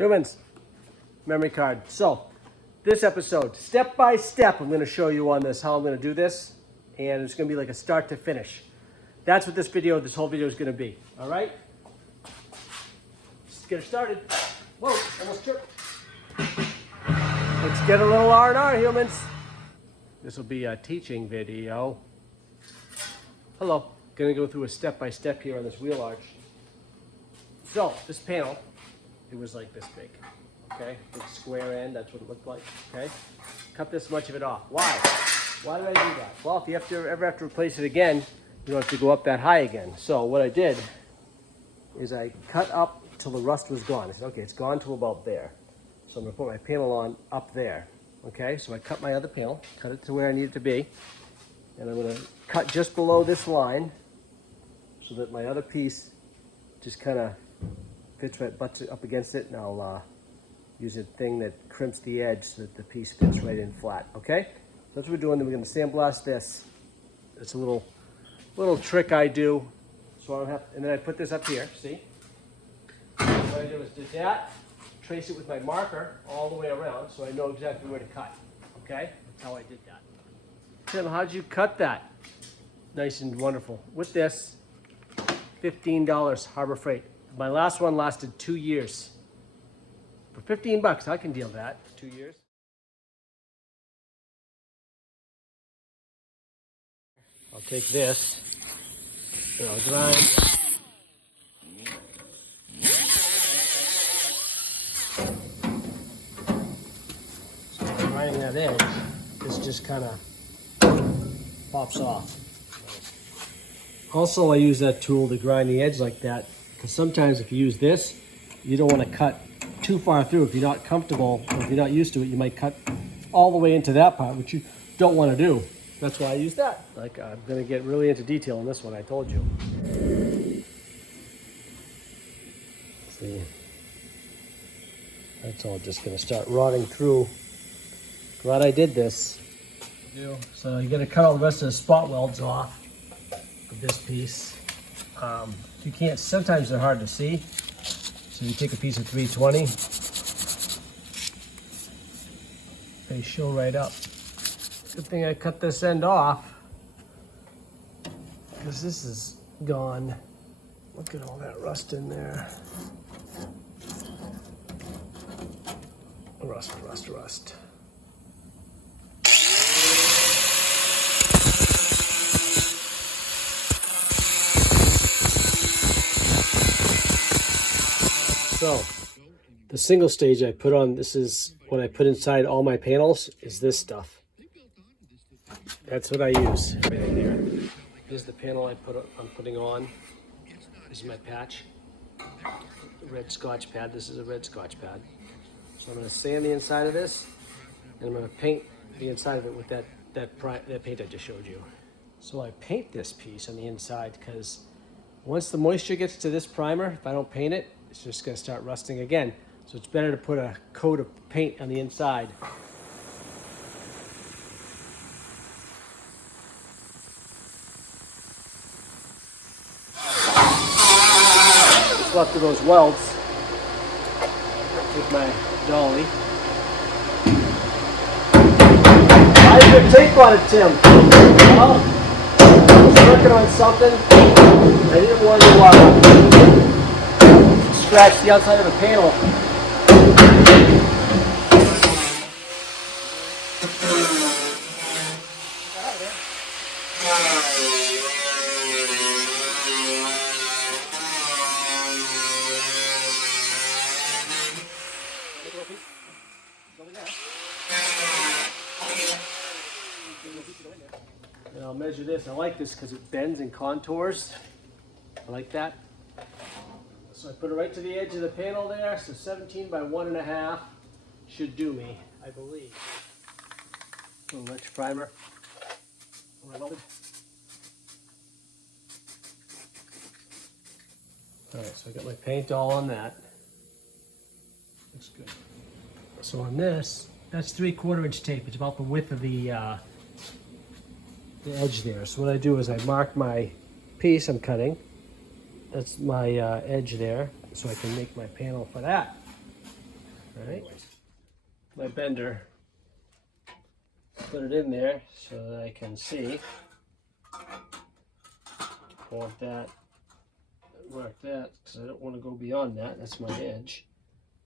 Humans, memory card. So, this episode, step by step, I'm going to show you on this how I'm going to do this, and it's going to be like a start to finish. That's what this whole video is going to be. All right? Let's get it started. Whoa, almost tripped. Let's get a little R&R, humans. This will be a teaching video. Hello. Going to go through a step by step here on this wheel arch. So, this panel, it was like this big. Okay, big square end, that's what it looked like, okay? Cut this much of it off. Why? Why did I do that? Well, if you ever have to replace it again, you don't have to go up that high again. So what I did is I cut up till the rust was gone. I said, okay, it's gone to about there. So I'm gonna put my panel on up there, okay? So I cut my other panel, cut it to where I need it to be, and I'm gonna cut just below this line so that my other piece just kind of fits right, butts up against it, and I'll use a thing that crimps the edge so that the piece fits right in flat, okay? So that's what we're doing. Then we're gonna sandblast this. It's a little trick I do. So I don't have, and then I put this up here, see? What I do is did that, trace it with my marker all the way around so I know exactly where to cut, okay? That's how I did that. Tim, how'd you cut that? Nice and wonderful. With this, $15 Harbor Freight. My last one lasted 2 years. For 15 bucks, I can deal with that. 2 years. I'll take this and I'll grind. So I'm grinding that edge. This just kind of pops off. Also, I use that tool to grind the edge like that because sometimes if you use this, you don't want to cut too far through. If you're not comfortable or if you're not used to it, you might cut all the way into that part, which you don't want to do. That's why I use that. Like, I'm going to get really into detail on this one, I told you. See, that's all just going to start rotting through. Glad I did this. So you're going to cut all the rest of the spot welds off of this piece. You can't, sometimes they're hard to see. So you take a piece of 320, they show right up. Good thing I cut this end off, because this is gone. Look at all that rust in there. Rust, rust, rust. So, the single stage I put on, this is what I put inside all my panels, is this stuff. That's what I use right here. This is the panel I'm putting on. This is my patch. Red Scotch pad. This is a red Scotch pad. So I'm going to sand the inside of this, and I'm going to paint the inside of it with that paint I just showed you. So I paint this piece on the inside because once the moisture gets to this primer, if I don't paint it, it's just going to start rusting again. So it's better to put a coat of paint on the inside. Just left of those welds with my dolly. Why is there tape on it, Tim? Well, I was working on something. I didn't want to scratch the outside of the panel. And I'll measure this. I like this because it bends and contours. I like that. So I put it right to the edge of the panel there. So 17 by 1.5 should do me, I believe. A little rich primer. Alright, so I got my paint all on that. Looks good. So on this, that's 3/4 inch tape. It's about the width of the edge there. So what I do is I mark my piece I'm cutting. That's my edge there, so I can make my panel for that. right, my bender. Put it in there so that I can see. I want that, mark that, because I don't want to go beyond that. That's my edge.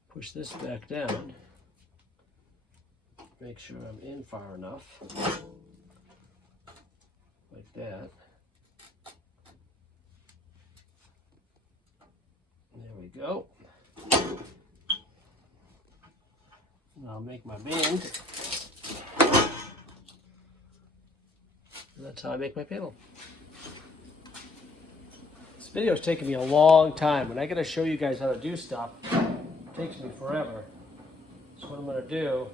Push this back down. Make sure I'm in far enough. Like that. There we go. Now I'll make my band. That's how I make my panel. This video is taking me a long time. When I gotta show you guys how to do stuff, it takes me forever. So what I'm gonna do,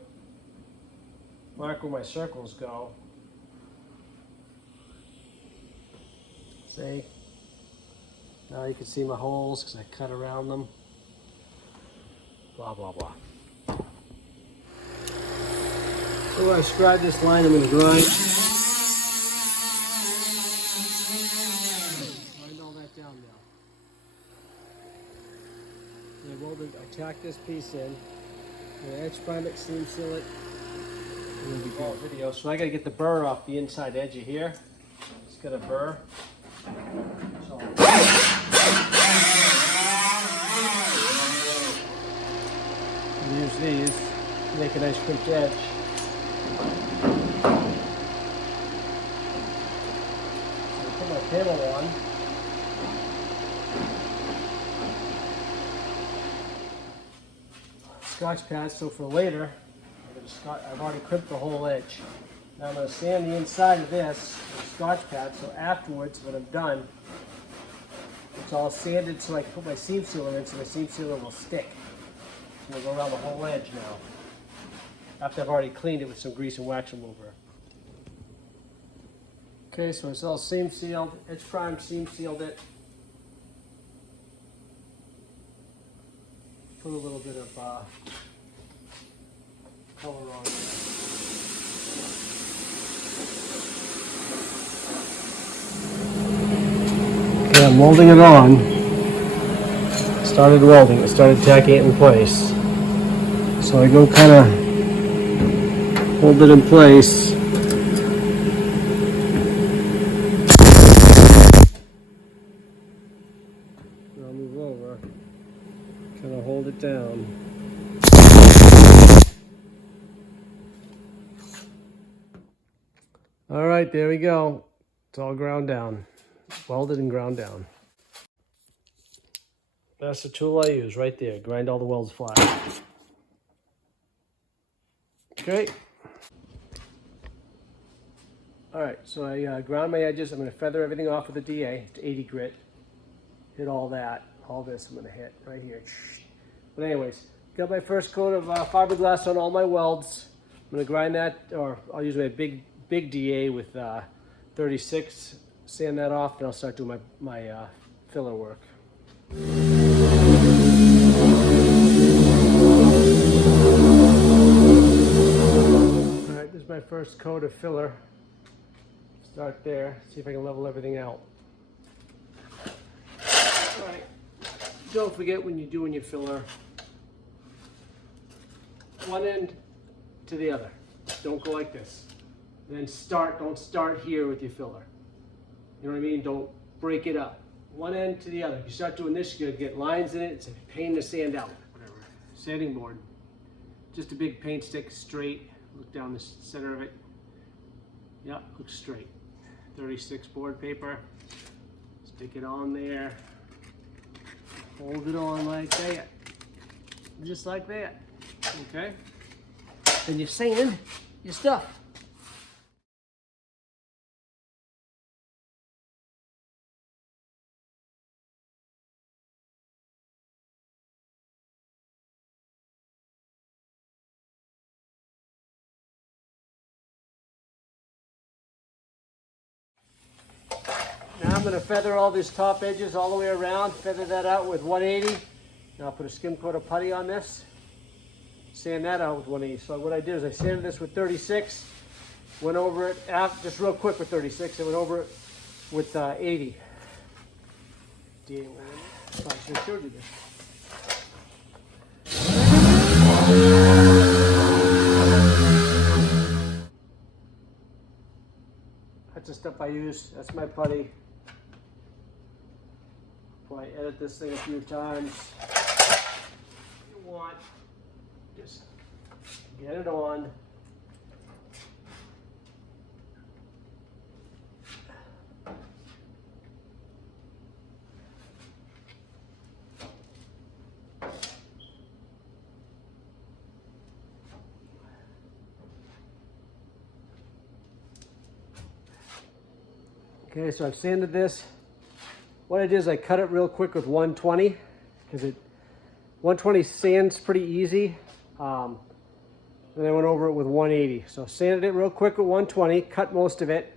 mark where my circles go. See? Now you can see my holes because I cut around them. Blah, blah, blah. So when I scribe this line, I'm going to grind all that down now. I tack this piece in. I'm going to edge prime it, seam seal it. And then begin video. So I got to get the burr off the inside edge of here. It's got a burr. So use these to make a nice crimped edge. So I put my panel on. Scotch pad, so for later, I've already crimped the whole edge. Now I'm going to sand the inside of this with a Scotch pad, so afterwards, when I'm done, it's all sanded so I can put my seam sealer in so my seam sealer will stick. I'm going to go around the whole edge now, after I've already cleaned it with some grease and wax remover. Okay, so it's all seam sealed, edge prime, seam sealed it. Put a little bit of color on it. Okay, I'm welding it on. Started welding it, started tacking it in place. So I go kind of hold it in place. I'll move over, kind of hold it down. All right, there we go. It's all ground down, welded and ground down. That's the tool I use right there. Grind all the welds flat. Okay. All right, so I ground my edges. I'm going to feather everything off with a DA to 80 grit. Hit all that. All this I'm going to hit right here. But anyways, got my first coat of fiberglass on all my welds. I'm going to grind that, or I'll use my big DA with 36. Sand that off, and I'll start doing my filler work. Alright, this is my first coat of filler. Start there, see if I can level everything out. Alright, don't forget when you're doing your filler, one end to the other. Don't go like this. Then don't start here with your filler. You know what I mean? Don't break it up. One end to the other. If you start doing this, you're going to get lines in it. It's a pain to sand out. Whatever. Sanding board. Just a big paint stick, straight. Look down the center of it. Yep, looks straight. 36 board paper. Stick it on there. Hold it on like that. Just like that. Okay? Then you sand your stuff. Now I'm going to feather all these top edges all the way around, feather that out with 180. Now I'll put a skim coat of putty on this, sand that out with 180. So what I did is I sanded this with 36, went over it, just real quick with 36, I went over it with 80. I should have showed you this. stuff I use. That's my putty. Probably edit this thing a few times. If you want, just get it on. Okay, so I've sanded this. What I did is I cut it real quick with 120 because 120 sands pretty easy. Then I went over it with 180. So sanded it real quick with 120, cut most of it,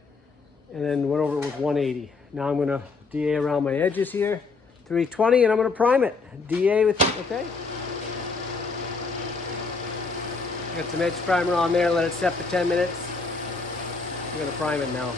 and then went over it with 180. Now I'm gonna DA around my edges here, 320, and I'm gonna prime it. DA with, okay? Got some edge primer on there, let it set for 10 minutes. I'm gonna prime it now.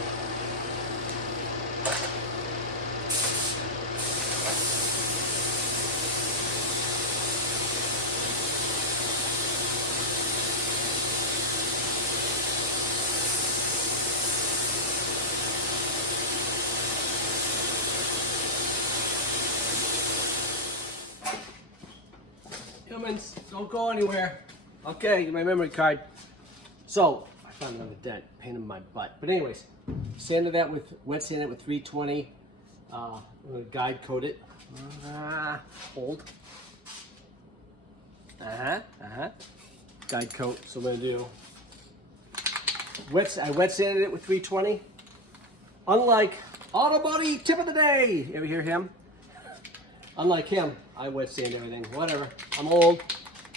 Humans, don't go anywhere. Okay, my memory card. So, I found another dent, pain in my butt. But anyways, sanded that with, wet sanded it with 320. I'm gonna guide coat it. Hold. Guide coat, so I'm gonna do, I wet sanded it with 320. Unlike Auto Buddy tip of the day. You ever hear him? Unlike him, I wet sand everything. Whatever. I'm old.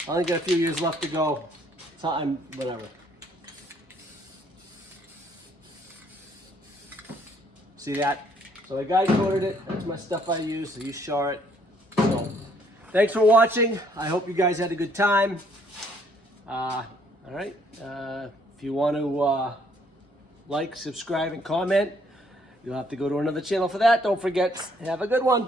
I only got a few years left to go. So I'm whatever. See that? So I guide coated it. That's my stuff I use. So you saw it. So thanks for watching. I hope you guys had a good time. All right. If you want to like, subscribe, and comment, you'll have to go to another channel for that. Don't forget. Have a good one.